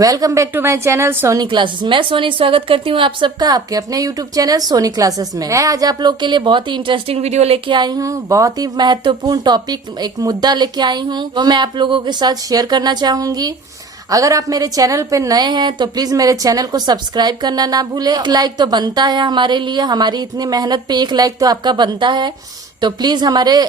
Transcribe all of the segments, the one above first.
Welcome back to my channel Soni classes. मैं सोनी स्वागत करती हूँ आप सबका आपके अपने यूट्यूब चैनल सोनी क्लासेस में। मैं आज आप लोग के लिए बहुत ही इंटरेस्टिंग वीडियो लेके आई हूँ। बहुत ही महत्वपूर्ण टॉपिक, एक मुद्दा लेके आई हूँ तो मैं आप लोगों के साथ शेयर करना चाहूंगी। अगर आप मेरे चैनल पे नए हैं तो प्लीज मेरे चैनल को सब्सक्राइब करना ना भूले। एक लाइक तो बनता है हमारे लिए, हमारी इतनी मेहनत पे एक लाइक तो आपका बनता है। तो प्लीज हमारे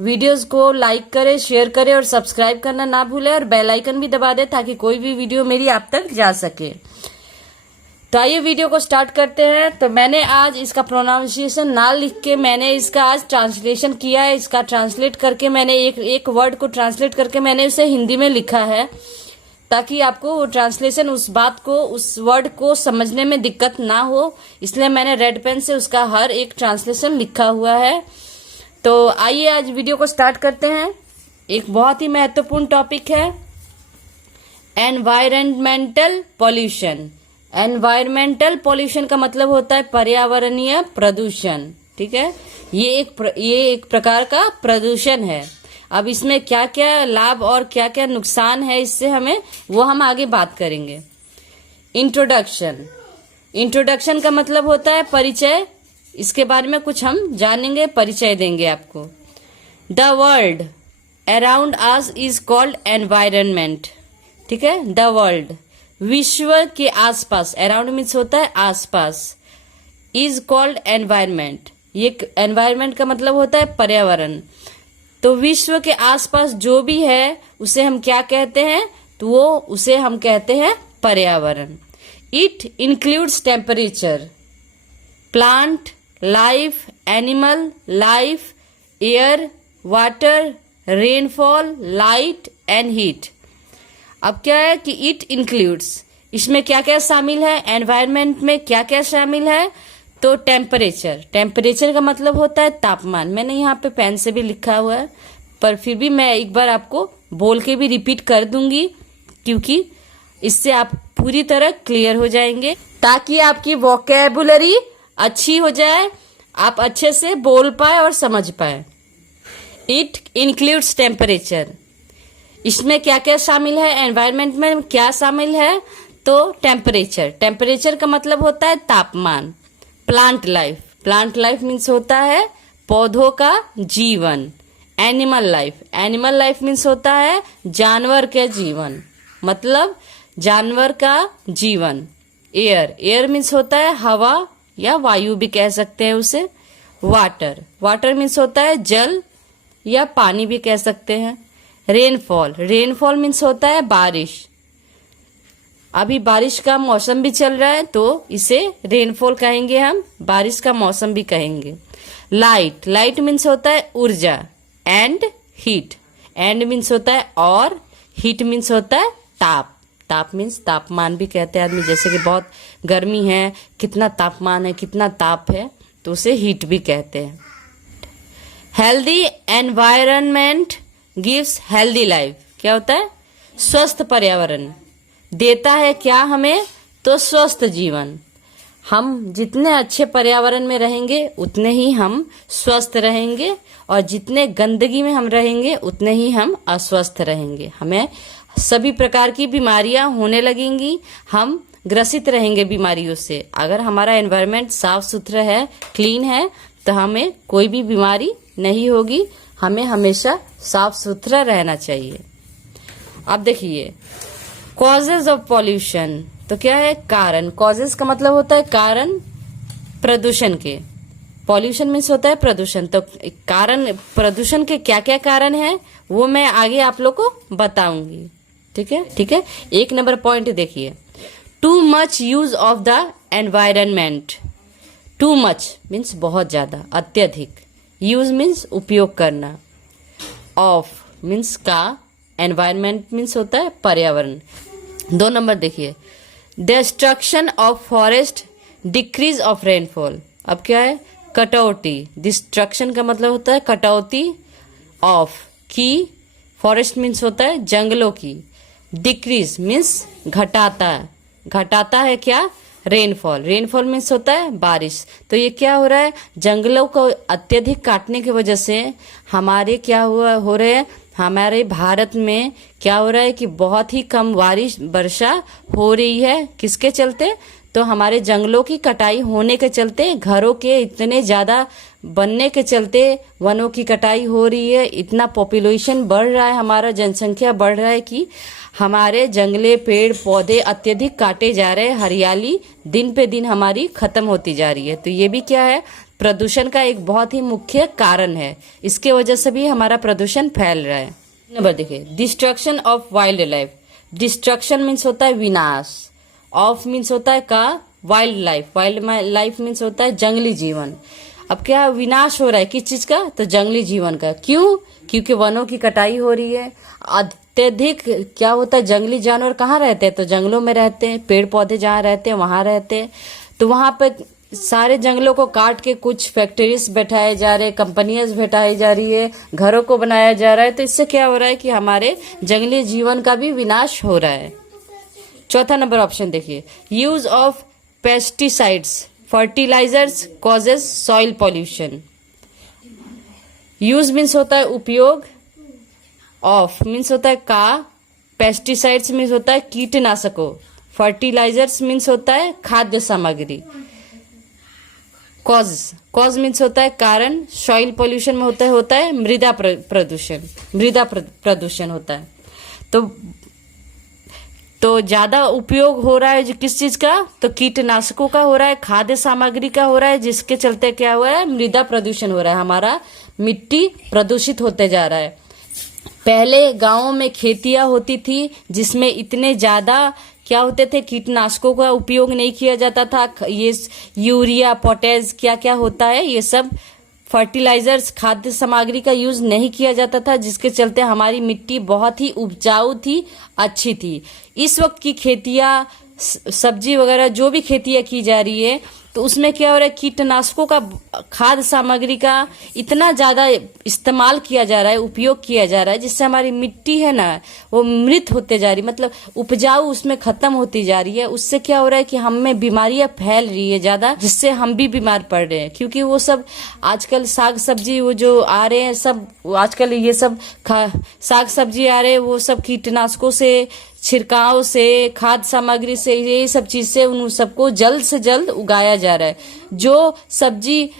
वीडियोस को लाइक करें, शेयर करें और सब्सक्राइब करना ना भूलें और बेल आइकन भी दबा दें ताकि कोई भी वीडियो मेरी आप तक जा सके। तो आइए वीडियो को स्टार्ट करते हैं। तो मैंने आज इसका प्रोनाउंसिएशन ना लिख के मैंने इसका आज ट्रांसलेशन किया है। इसका ट्रांसलेट करके मैंने एक वर्ड को ट्रांसलेट करके मैंने उसे हिंदी में लिखा है ताकि आपको वो ट्रांसलेशन, उस बात को, उस वर्ड को समझने में दिक्कत ना हो। इसलिए मैंने रेड पेन से उसका हर एक ट्रांसलेशन लिखा हुआ है। तो आइए आज वीडियो को स्टार्ट करते हैं। एक बहुत ही महत्वपूर्ण टॉपिक है एनवायरमेंटल पॉल्यूशन। एनवायरमेंटल पॉल्यूशन का मतलब होता है पर्यावरणीय प्रदूषण। ठीक है, ये एक प्रकार का प्रदूषण है। अब इसमें क्या क्या लाभ और क्या क्या नुकसान है इससे हमें, वो हम आगे बात करेंगे। इंट्रोडक्शन का मतलब होता है परिचय। इसके बारे में कुछ हम जानेंगे, परिचय देंगे आपको। The world around us is called environment. ठीक है, द वर्ल्ड विश्व के आसपास, अराउंड मीन्स होता है आसपास, इज कॉल्ड एनवायरनमेंट। ये एनवायरनमेंट का मतलब होता है पर्यावरण। तो विश्व के आसपास जो भी है उसे हम क्या कहते हैं, तो वो उसे हम कहते हैं पर्यावरण। It includes temperature, plant life, animal life, air, water, rainfall, light and heat. अब क्या है कि इट इंक्लूड्स, इसमें क्या क्या शामिल है, एनवायरनमेंट में क्या क्या शामिल है। तो टेम्परेचर का मतलब होता है तापमान। मैंने यहाँ पे पेन से भी लिखा हुआ है पर फिर भी मैं एक बार आपको बोल के भी रिपीट कर दूंगी क्योंकि इससे आप पूरी तरह क्लियर हो जाएंगे ताकि आपकी वोकैबुलरी अच्छी हो जाए, आप अच्छे से बोल पाए और समझ पाए। इट इंक्लूड्स टेम्परेचर, इसमें क्या क्या शामिल है, एनवायरनमेंट में क्या शामिल है। तो टेम्परेचर का मतलब होता है तापमान। प्लांट लाइफ मीन्स होता है पौधों का जीवन। एनिमल लाइफ मीन्स होता है जानवर के जीवन, मतलब जानवर का जीवन। एयर मीन्स होता है हवा या वायु भी कह सकते हैं उसे। वाटर मीन्स होता है जल या पानी भी कह सकते हैं। रेनफॉल मीन्स होता है बारिश। अभी बारिश का मौसम भी चल रहा है तो इसे रेनफॉल कहेंगे हम, बारिश का मौसम भी कहेंगे। लाइट मीन्स होता है ऊर्जा। एंड हीट मीन्स होता है और, हीट मीन्स होता है ताप मीन्स तापमान भी कहते हैं आदमी, जैसे कि बहुत गर्मी है, कितना तापमान है, कितना ताप है, तो उसे हीट भी कहते हैं। Healthy environment gives healthy life. क्या होता है, स्वस्थ पर्यावरण देता है क्या हमें, तो स्वस्थ जीवन। हम जितने अच्छे पर्यावरण में रहेंगे उतने ही हम स्वस्थ रहेंगे और जितने गंदगी में हम रहेंगे उतने ही हम अस्वस्थ रहेंगे। हमें सभी प्रकार की बीमारियां होने लगेंगी, हम ग्रसित रहेंगे बीमारियों से। अगर हमारा एनवायरनमेंट साफ सुथरा है, क्लीन है, तो हमें कोई भी बीमारी नहीं होगी। हमें हमेशा साफ सुथरा रहना चाहिए। अब देखिए कॉजेज ऑफ पॉल्यूशन, तो क्या है कारण। कॉजेज का मतलब होता है कारण प्रदूषण के। पॉल्यूशन मीन्स होता है प्रदूषण। तो कारण, प्रदूषण के क्या क्या कारण है वो मैं आगे आप लोग को बताऊंगी। ठीक है। एक नंबर पॉइंट देखिए, too much use of the environment. Too much means बहुत ज्यादा, अत्यधिक। यूज मीन्स उपयोग करना। ऑफ मीन्स का, एनवायरनमेंट मीन्स होता है पर्यावरण। 2 नंबर देखिए, destruction of forest, decrease of rainfall. अब क्या है, कटौती। डिस्ट्रक्शन का मतलब होता है कटौती, ऑफ की, फॉरेस्ट मीन्स होता है जंगलों की, डिक्रीज मीन्स घटाता है क्या, रेनफॉल मीन्स होता है बारिश। तो ये क्या हो रहा है, जंगलों को अत्यधिक काटने की वजह से हमारे क्या हो रहे हैं, हमारे भारत में क्या हो रहा है कि बहुत ही कम बारिश वर्षा हो रही है। किसके चलते? तो हमारे जंगलों की कटाई होने के चलते, घरों के इतने ज्यादा बनने के चलते वनों की कटाई हो रही है। इतना पॉपुलेशन बढ़ रहा है, हमारा जनसंख्या बढ़ रहा है कि हमारे जंगले पेड़ पौधे अत्यधिक काटे जा रहे हैं। हरियाली दिन पे दिन हमारी खत्म होती जा रही है। तो ये भी क्या है? प्रदूषण का एक बहुत ही मुख्य कारण है। इसके वजह से भी हमारा प्रदूषण फैल रहा है। नंबर देखिए, destruction of wild life. Destruction means होता है विनाश, ऑफ मीन्स होता है का, wild life. Wild life means होता है जंगली जीवन। अब क्या विनाश हो रहा है? किस चीज का? तो जंगली जीवन का। क्यों? क्योंकि वनों की कटाई हो रही है। अत्यधिक क्या होता है, जंगली जानवर कहाँ रहते हैं? तो जंगलों में रहते हैं। पेड़ पौधे जहाँ रहते हैं वहां रहते हैं। तो वहां पे सारे जंगलों को काट के कुछ फैक्ट्रीज बैठाए जा रहे, कंपनियां बैठाई जा रही है, घरों को बनाया जा रहा है। तो इससे क्या हो रहा है कि हमारे जंगली जीवन का भी विनाश हो रहा है। चौथा नंबर ऑप्शन देखिए, use of pesticides fertilizers causes soil pollution. Use means होता है उपयोग, ऑफ मीन्स होता है का, पेस्टिसाइड्स मीन्स होता है कीटनाशकों, फर्टिलाइजर्स मीन्स होता है खाद्य सामग्री, कॉज मीन्स होता है कारण, सॉइल पॉल्यूशन में होता है मृदा प्रदूषण होता है। तो ज्यादा उपयोग हो रहा है किस चीज का? तो कीटनाशकों का हो रहा है, खाद्य सामग्री का हो रहा है, जिसके चलते क्या हो रहा है? मृदा प्रदूषण हो रहा है। हमारा मिट्टी प्रदूषित होते जा रहा है। पहले गांवों में खेतियां होती थी जिसमें इतने ज्यादा क्या होते थे, कीटनाशकों का उपयोग नहीं किया जाता था। ये यूरिया पोटैश क्या क्या होता है, ये सब फर्टिलाइजर्स खाद्य सामग्री का यूज नहीं किया जाता था, जिसके चलते हमारी मिट्टी बहुत ही उपजाऊ थी, अच्छी थी। इस वक्त की खेतियां, सब्जी वगैरह जो भी खेतियां की जा रही है, तो उसमें क्या हो रहा है? कीटनाशकों का, खाद्य सामग्री का इतना ज्यादा इस्तेमाल किया जा रहा है, उपयोग किया जा रहा है, जिससे हमारी मिट्टी है ना, वो मृत होते जा रही, मतलब उपजाऊ उसमें खत्म होती जा रही है। उससे क्या हो रहा है कि हम में बीमारियां फैल रही है ज्यादा, जिससे हम भी बीमार पड़ रहे हैं। क्योंकि वो सब आजकल साग सब्जी वो जो आ रहे हैं, सब आजकल ये सब साग सब्जी आ रहे हैं, वो सब कीटनाशकों से, छिड़काव से, खाद्य सामग्री से, ये सब चीज से उन सबको जल्द से जल्द उगाया जा रहा है। जो सब्जी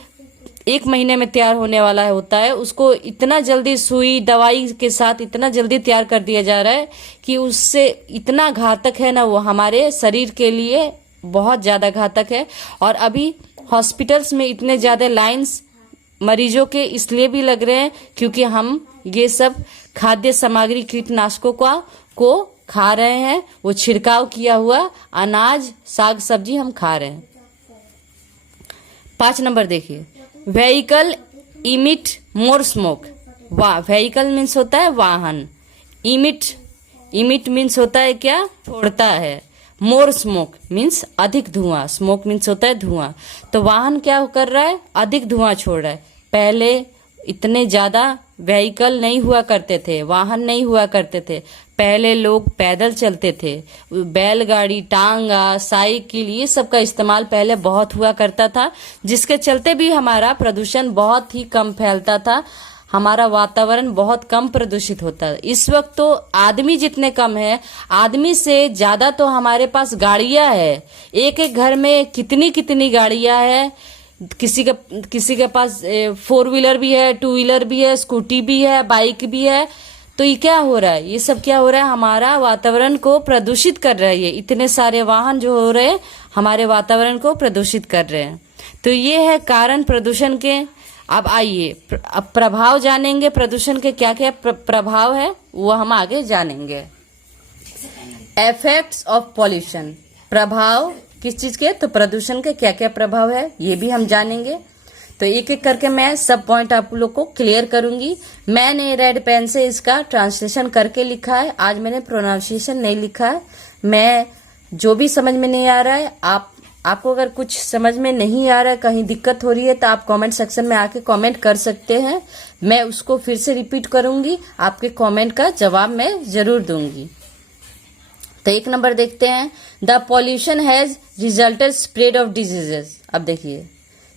1 महीने में तैयार होने वाला होता है, उसको इतना जल्दी सुई दवाई के साथ इतना जल्दी तैयार कर दिया जा रहा है कि उससे इतना घातक है ना, वो हमारे शरीर के लिए बहुत ज्यादा घातक है। और अभी हॉस्पिटल्स में इतने ज्यादा लाइंस मरीजों के इसलिए भी लग रहे हैं क्योंकि हम ये सब खाद्य सामग्री कीटनाशकों को खा रहे हैं। वो छिड़काव किया हुआ अनाज, साग सब्जी हम खा रहे हैं। 5 नंबर देखिए, व्हीकल इमिट मोर स्मोक। व्हीकल मीन्स होता है वाहन, इमिट मीन्स होता है क्या? छोड़ता है। मोर स्मोक मीन्स अधिक धुआं, स्मोक मीन्स होता है धुआं। तो वाहन क्या कर रहा है? अधिक धुआं छोड़ रहा है। पहले इतने ज्यादा व्हीकल नहीं हुआ करते थे, वाहन नहीं हुआ करते थे। पहले लोग पैदल चलते थे, बैलगाड़ी, टांगा, साइकिल, ये सब का इस्तेमाल पहले बहुत हुआ करता था, जिसके चलते भी हमारा प्रदूषण बहुत ही कम फैलता था, हमारा वातावरण बहुत कम प्रदूषित होता है। इस वक्त तो आदमी जितने कम है, आदमी से ज्यादा तो हमारे पास गाड़ियां है। एक एक घर में कितनी कितनी गाड़ियां है। किसी के पास 4 व्हीलर भी है, 2 व्हीलर भी है, स्कूटी भी है, बाइक भी है। तो ये क्या हो रहा है? ये सब क्या हो रहा है? हमारा वातावरण को प्रदूषित कर रहा है। ये इतने सारे वाहन जो हो रहे हैं हमारे वातावरण को प्रदूषित कर रहे हैं। तो ये है कारण प्रदूषण के। अब आइए अब प्रभाव जानेंगे, प्रदूषण के क्या क्या प्रभाव है वो हम आगे जानेंगे। इफेक्ट्स ऑफ पॉल्यूशन, प्रभाव किस चीज के? तो प्रदूषण के क्या क्या प्रभाव है ये भी हम जानेंगे। तो एक एक करके मैं सब पॉइंट आप लोग को क्लियर करूंगी। मैंने रेड पेन से इसका ट्रांसलेशन करके लिखा है, आज मैंने प्रोनाउंसिएशन नहीं लिखा है। मैं जो भी समझ में नहीं आ रहा है, आपको अगर कुछ समझ में नहीं आ रहा है, कहीं दिक्कत हो रही है, तो आप कमेंट सेक्शन में आके कमेंट कर सकते हैं। मैं उसको फिर से रिपीट करूंगी, आपके कमेंट का जवाब मैं जरूर दूंगी। तो 1 नंबर देखते हैं, the pollution has resulted spread of diseases. अब देखिए,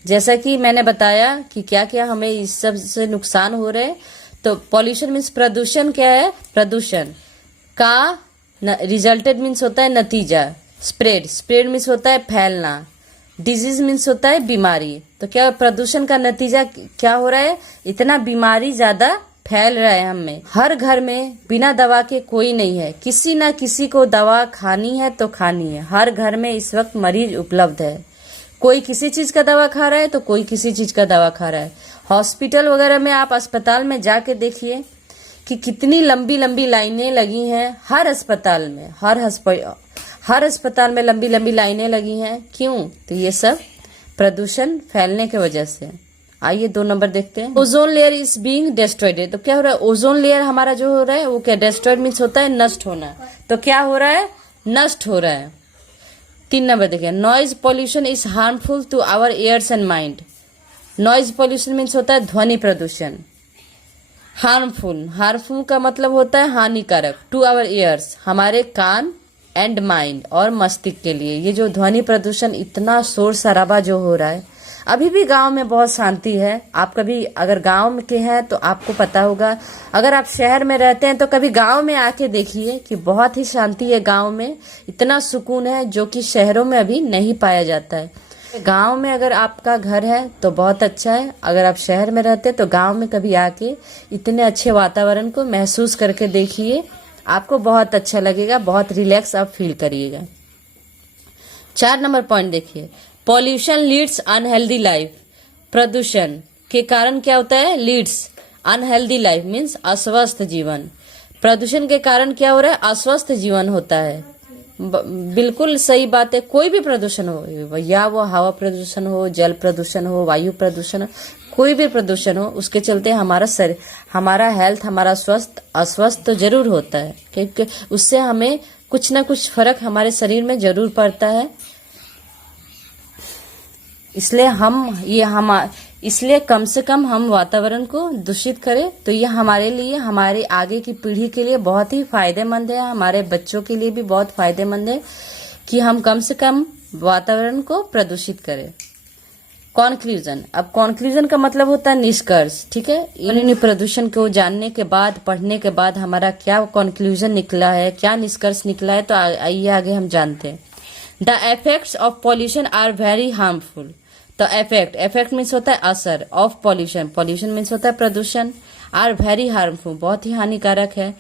जैसा कि मैंने बताया कि क्या क्या हमें इस सब से नुकसान हो रहे हैं, तो पॉल्यूशन मीन्स प्रदूषण क्या है, प्रदूषण का रिजल्टेड मीन्स होता है नतीजा, स्प्रेड, स्प्रेड मीन्स होता है फैलना, डिजीज मीन्स होता है बीमारी। तो क्या प्रदूषण का नतीजा क्या हो रहा है, इतना बीमारी ज्यादा फैल रहा है हमें। हर घर में बिना दवा के कोई नहीं है, किसी ना किसी को दवा खानी है तो खानी है। हर घर में इस वक्त मरीज उपलब्ध है, कोई किसी चीज का दवा खा रहा है तो कोई किसी चीज का दवा खा रहा है। हॉस्पिटल वगैरह में, आप अस्पताल में जाके देखिए कि कितनी लंबी लंबी लाइनें लगी हैं हर अस्पताल में, हर अस्पताल में लंबी लंबी लाइनें लगी हैं। क्यों? तो ये सब प्रदूषण फैलने की वजह से। आइए 2 नंबर देखते हैं। Ozone layer is being destroyed. तो क्या हो रहा है, ओजोन लेयर हमारा जो हो रहा है वो क्या, डिस्ट्रॉयड मीन्स होता है नष्ट होना। तो क्या हो रहा है, नष्ट हो रहा है। 3 नंबर देखिए, noise pollution is harmful to our ears and mind. Noise pollution means होता है ध्वनि प्रदूषण। हार्मफुल, हार्मफुल का मतलब होता है हानिकारक, टू आवर ईयर्स, हमारे कान एंड माइंड और मस्तिष्क के लिए। ये जो ध्वनि प्रदूषण, इतना शोर शराबा जो हो रहा है। अभी भी गांव में बहुत शांति है। आप कभी अगर गांव में के हैं तो आपको पता होगा, अगर आप शहर में रहते हैं तो कभी गांव में आके देखिए कि बहुत ही शांति है गांव में, इतना सुकून है जो कि शहरों में अभी नहीं पाया जाता है। गांव में अगर आपका घर है तो बहुत अच्छा है, अगर आप शहर में रहते हैं तो गांव में कभी आके इतने अच्छे वातावरण को महसूस करके देखिए, आपको बहुत अच्छा लगेगा, बहुत रिलैक्स आप फील करिएगा। 4 नंबर पॉइंट देखिए, पॉल्यूशन लीड्स अनहेल्दी लाइफ। प्रदूषण के कारण क्या होता है, लीड्स अनहेल्दी लाइफ मीन्स अस्वस्थ जीवन। प्रदूषण के कारण क्या हो रहा है, अस्वस्थ जीवन होता है। बिल्कुल सही बात है। कोई भी प्रदूषण हो, या वो हवा प्रदूषण हो, जल प्रदूषण हो, वायु प्रदूषण हो, कोई भी प्रदूषण हो, उसके चलते हमारा शरीर, हमारा हेल्थ, हमारा स्वस्थ अस्वस्थ तो जरूर होता है, क्योंकि उससे हमें कुछ ना कुछ फर्क हमारे शरीर में जरूर पड़ता है। इसलिए कम से कम हम वातावरण को दूषित करें तो ये हमारे लिए, हमारे आगे की पीढ़ी के लिए बहुत ही फायदेमंद है, हमारे बच्चों के लिए भी बहुत फायदेमंद है कि हम कम से कम वातावरण को प्रदूषित करें। कॉन्क्लूजन, अब कॉन्क्लूजन का मतलब होता है निष्कर्ष, ठीक है। इन प्रदूषण को जानने के बाद, पढ़ने के बाद हमारा क्या कॉन्क्लूजन निकला है, क्या निष्कर्ष निकला है, तो आइए आगे हम जानते हैं। The effects of pollution are very harmful. तो इफेक्ट मीन्स होता है असर, ऑफ पॉल्यूशन, पॉल्यूशन मीन्स होता है प्रदूषण, आर वेरी हार्मफुल बहुत ही हानिकारक है।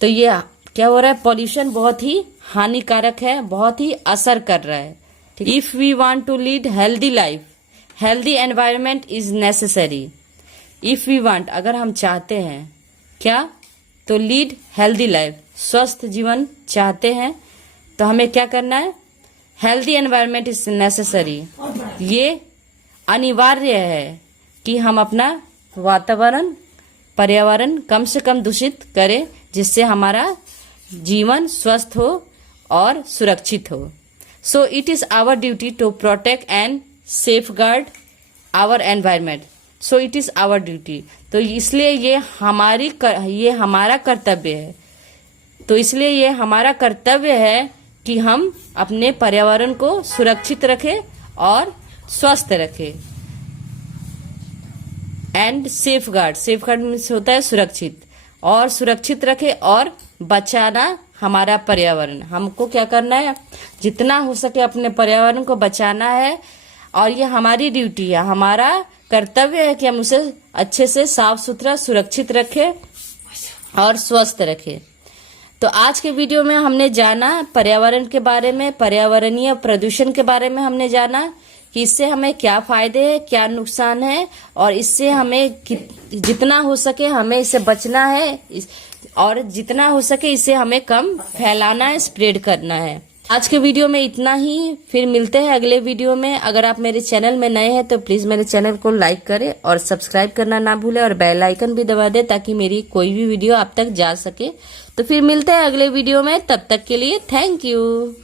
तो ये क्या हो रहा है, पॉल्यूशन बहुत ही हानिकारक है, बहुत ही असर कर रहा है। If we want to lead healthy life, healthy environment is necessary. If we want, अगर हम चाहते हैं क्या, तो लीड हेल्दी लाइफ, स्वस्थ जीवन चाहते हैं तो हमें क्या करना है, हेल्दी एनवायरनमेंट इज नेसेसरी। ये अनिवार्य है कि हम अपना वातावरण, पर्यावरण कम से कम दूषित करें, जिससे हमारा जीवन स्वस्थ हो और सुरक्षित हो। So it is our duty to protect and safeguard our environment. So it is our duty, तो इसलिए ये हमारा कर्तव्य है। तो इसलिए ये हमारा कर्तव्य है कि हम अपने पर्यावरण को सुरक्षित रखें और स्वस्थ रखें। एंड सेफगार्ड, सेफगार्ड मीन्स होता है सुरक्षित, और सुरक्षित रखें और बचाना हमारा पर्यावरण। हमको क्या करना है, जितना हो सके अपने पर्यावरण को बचाना है, और ये हमारी ड्यूटी है, हमारा कर्तव्य है कि हम उसे अच्छे से साफ सुथरा सुरक्षित रखें और स्वस्थ रखें। तो आज के वीडियो में हमने जाना पर्यावरण के बारे में, पर्यावरणीय प्रदूषण के बारे में हमने जाना कि इससे हमें क्या फायदे हैं, क्या नुकसान है, और इससे हमें जितना हो सके हमें इससे बचना है, और जितना हो सके इसे हमें कम फैलाना है, स्प्रेड करना है। आज के वीडियो में इतना ही, फिर मिलते हैं अगले वीडियो में। अगर आप मेरे चैनल में नए हैं तो प्लीज मेरे चैनल को लाइक करें और सब्सक्राइब करना ना भूलें, और बेल आइकन भी दबा दें ताकि मेरी कोई भी वीडियो आप तक जा सके। तो फिर मिलते हैं अगले वीडियो में, तब तक के लिए थैंक यू।